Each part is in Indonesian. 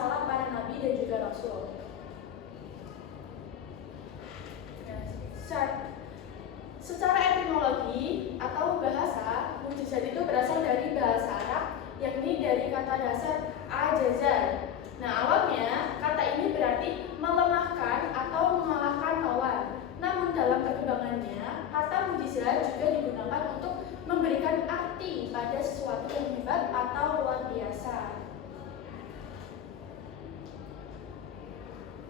risalah para nabi dan juga rasul. Secara etimologi atau bahasa, mukjizat itu berasal dari bahasa Arab, yakni dari kata dasar ajazan. Nah, awalnya kata ini berarti melemahkan atau mengalahkan lawan. Namun dalam perkembangannya, kata mukjizat juga digunakan untuk memberikan arti pada sesuatu yang hebat atau luar biasa.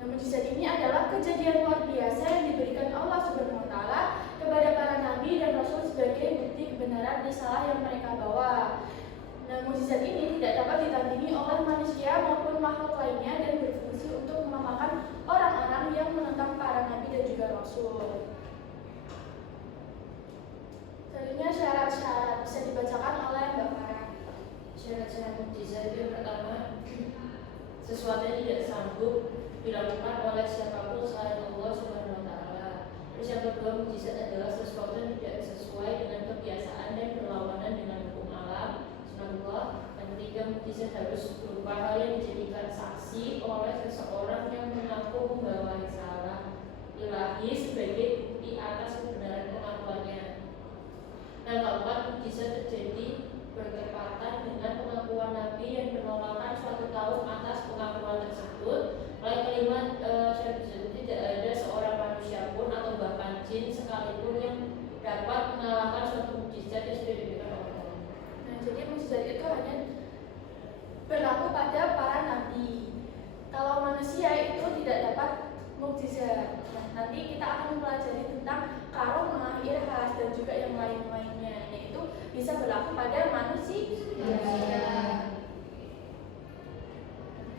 Nah, mukjizat ini adalah kejadian luar biasa yang diberikan Allah Subhanahu wa taala kepada para nabi dan rasul sebagai bukti kebenaran risalah yang mereka bawa. Nah, mukjizat ini tidak dapat ditandingi oleh manusia maupun makhluk lainnya dan berfungsi untuk mengalahkan orang-orang yang menentang para nabi dan juga rasul. Selanjutnya syarat-syarat bisa dibacakan oleh Mbak Farah. Syarat-syarat mukjizat yang pertama, sesuatu yang tidak sanggup dilakukan oleh siapapun selain Allah Subhanahu wa taala. Terus yang kedua, mukjizat adalah sesuatu yang tidak sesuai dengan kebiasaan dan berlawanan dengan hukum alam. Subhanallah. Yang ketiga, mukjizat harus berupa hal yang dijadikan saksi oleh seseorang yang mengaku membawa risalah ilahi sebagai bukti atas kebenaran pengakuannya. Yang keempat, mukjizat terjadi bertepatan dengan pengakuan Nabi dan penolakan suatu kaum atas pengakuan tersebut. Lalu kelima, syarat tidak ada seorang manusia pun atau bahkan jin sekalipun yang dapat mengalahkan suatu mukjizat yang sudah diberikan oleh Allah. Nah, jadi mukjizat itu hanya berlaku pada para nabi. Kalau manusia itu tidak dapat mukjizat. Nah, nanti kita akan mempelajari tentang karomah, irhas dan juga yang lain-lainnya, yaitu bisa berlaku pada manusia.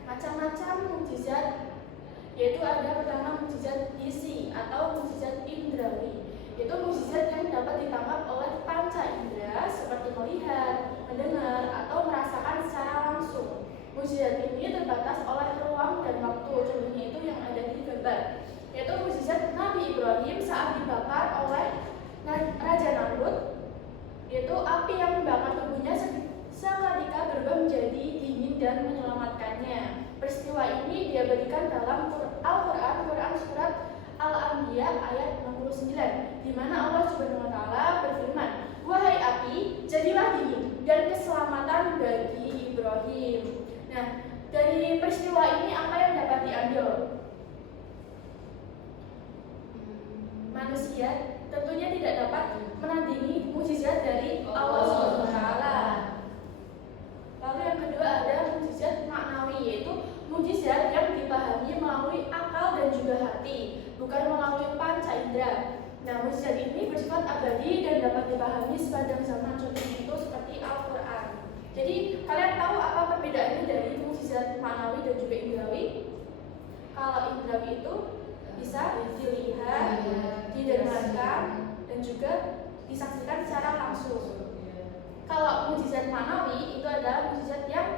Macam-macam mukjizat, yaitu ada pertama mukjizat hissi atau mukjizat indrawi, yaitu mukjizat yang dapat ditangkap oleh panca indera seperti melihat, mendengar, atau merasakan secara langsung. Mukjizat ini terbatas oleh ruang dan waktu, contohnya itu yang ada di gambar, yaitu mukjizat Nabi Ibrahim saat dibakar oleh Raja Namrud, yaitu api yang membakar tubuhnya seketika berubah menjadi dingin dan menyelamatkannya. Peristiwa ini diabadikan dalam Al-Quran surat Al-Anbiya ayat 69, di mana Allah Subhanahu wa taala berfirman, "Wahai api, jadilah dingin dan keselamatan bagi Ibrahim." Nah, dari peristiwa ini apa yang dapat diambil? Manusia tentunya tidak dapat menandingi mukjizat dari Allah Subhanahu wa taala. Lalu yang kedua ada mukjizat maknawi, yaitu mukjizat yang dipahami melalui akal dan juga hati, bukan melalui panca indera. Nah, mukjizat ini bersifat abadi dan dapat dipahami sepanjang zaman, contohnya itu seperti Al-Quran. Jadi, kalian tahu apa perbedaannya dari mukjizat maknawi dan juga indrawi? Kalau indrawi itu bisa dilihat, didengarkan, dan juga disaksikan secara langsung. Kalau mukjizat maknawi itu adalah mukjizat yang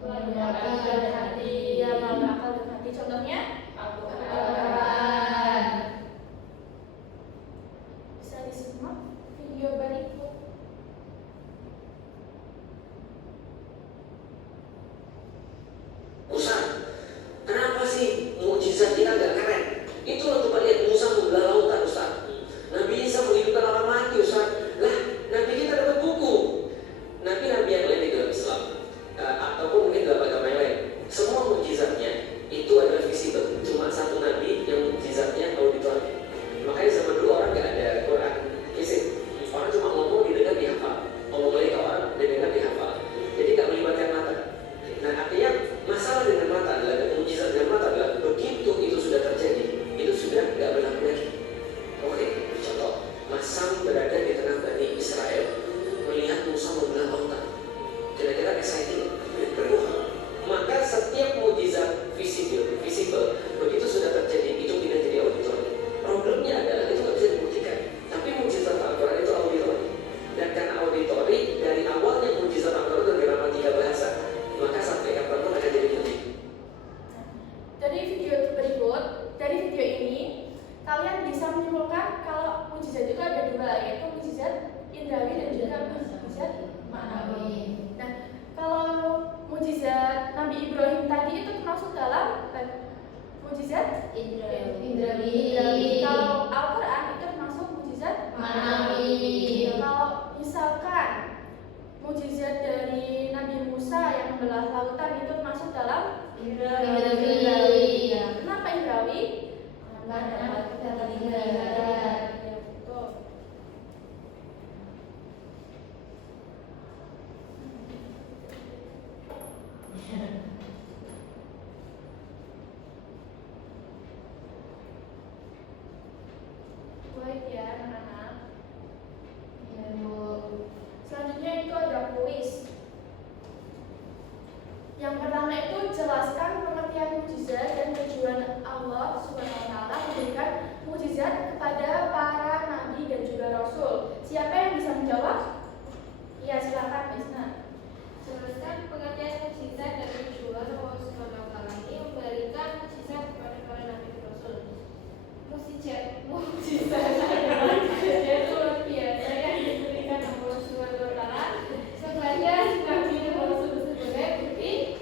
melalui akal dan hati, ya melalui akal dan hati. Contohnya Al-Quran. Bisa disimak video berikut. Musa, kenapa sih mukjizat kita gak keren? Itu waktu lihat Musa membelah lautan, Ustaz. Nabi Isa menghidupkan orang mati, Ustaz. Lah, Nabi kita dapat buku. Nabi yang lain di dalam Islam, ataupun mungkin dalam agama yang lain, semua mukjizat kepada para nabi dan juga rasul. Siapa yang bisa menjawab? Ya, silakan Isna. Jelaskan pengertian mukjizat dan tujuan Allah Subhanahu wa taala ini memberikan mukjizat kepada para nabi dan rasul. Mukjizat yaitu luar biasa yang diberikan Allah Subhanahu wa taala kepada nabi dan rasul sebagai bukti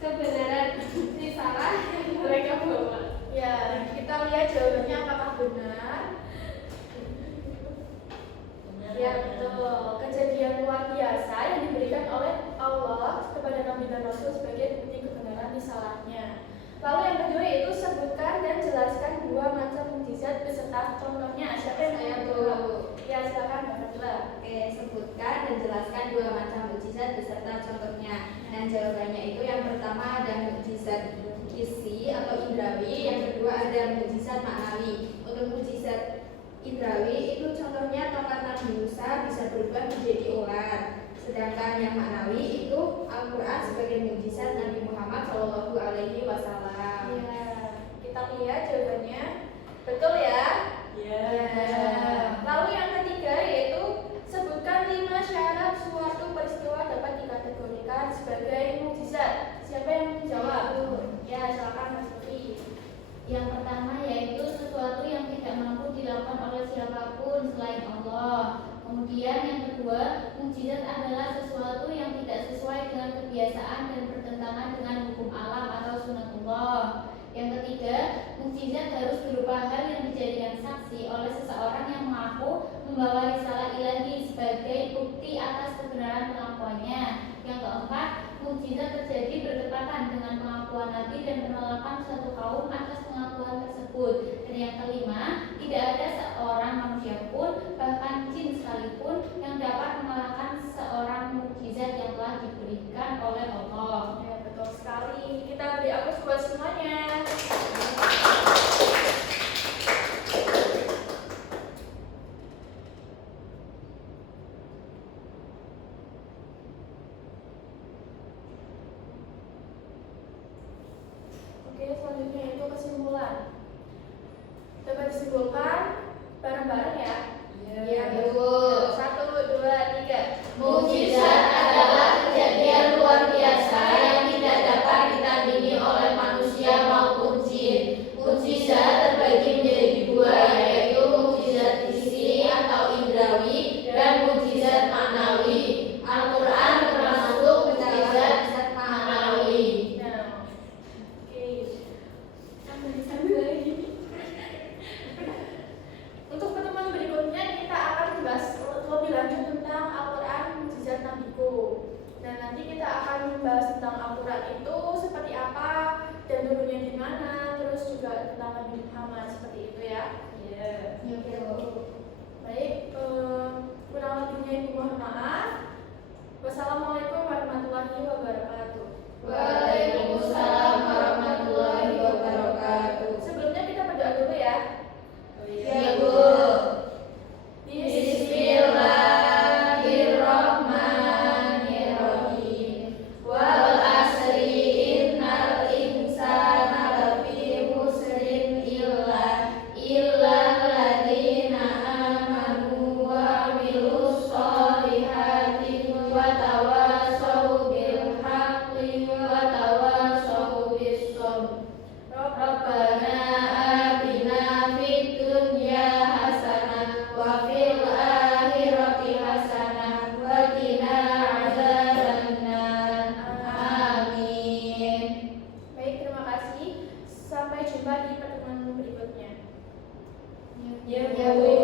kebenaran risalah yang mereka bawa. Ya, kita lihat jawabannya apakah benar. Ya, betul. Kejadian luar biasa yang diberikan oleh Allah kepada Nabi dan Rasul sebagai bukti kebenaran risalahnya. Lalu yang kedua itu sebutkan dan jelaskan dua macam mukjizat beserta contohnya. Siapa yang Saya mau jawab? Ya, silakan Mbak Fadila. Oke, sebutkan dan jelaskan dua macam mukjizat beserta contohnya. Dan jawabannya itu yang pertama ada mukjizat hissi atau indrawi, yang kedua ada mukjizat maknawi. Untuk mukjizat indrawi itu contohnya tongkat Nabi Musa bisa berubah menjadi ular. Sedangkan yang maknawi itu Al-Quran sebagai mukjizat Nabi Muhammad Shallallahu Alaihi Wasallam. Ya, kita lihat jawabannya. Betul ya? Ya. Lalu yang ketiga yaitu sebutkan 5 syarat suatu peristiwa dapat dikategorikan sebagai mukjizat. Siapa yang menjawab? Ya, silakan Mas Putri. Yang pertama yaitu sesuatu yang tidak mampu dilakukan oleh siapapun selain Allah. Kemudian yang kedua, mukjizat adalah sesuatu yang tidak sesuai dengan kebiasaan dan bertentangan dengan hukum alam atau sunatullah. Yang ketiga, mukjizat harus berupa hal yang dijadikan saksi oleh seseorang yang mengaku membawa risalah ilahi sebagai bukti atas kebenaran pengakuannya. Yang keempat, mukjizat terjadi bertepatan dengan pengakuan Nabi dan penolakan suatu kaum atas pengakuan tersebut. Dan yang kelima, tidak ada seorang manusia pun, bahkan jin sekalipun, yang dapat mengalahkan seorang mukjizat yang telah diberikan oleh Allah. Ya, betul sekali. Kita beri aplaus buat semuanya. Oke, selanjutnya itu kesimpulan. Coba disimpulkan bareng-bareng ya. Iya, betul. 1, 2, 3. Mukjizat adalah kejadian luar biasa yang tidak dapat ditandingi oleh manusia maupun jin. Mukjizat terbagi menjadi dua, yaitu mukjizat hissi atau indrawi dan mukjizat maknawi. Al-Quran termasuk mukjizat maknawi. Nah, oke. Sambil lagi. Untuk pertemuan berikutnya kita akan membahas lebih lanjut tentang Al-Quran mukjizat Nabiku. Dan nanti kita akan membahas tentang Al-Quran itu seperti apa dan turunnya di mana, terus juga tentang Nabi Muhammad seperti itu ya. Iya. Baik, kurang lebihnya ibu mohon maaf. Wassalamualaikum warahmatullahi wabarakatuh. Waalaikumsalam warahmatullahi wabarakatuh. Sebelumnya kita berdoa dulu ya. Oh iya. Ya Bu. Bismillahirrahmanirrahim. Wal asri innal insana lafi khusrin illa alladziina aamanu wa 'amilus sholihati wa tawassaw bil haqqi wa tawassaw bis sabr. Rabbana atina fid dunya hasanah wa fil akhirati hasanah wa qina adzabannar. Amin. Baik, terima kasih. Sampai jumpa di pertemuan berikutnya. Ya, Ya Bu. Bu.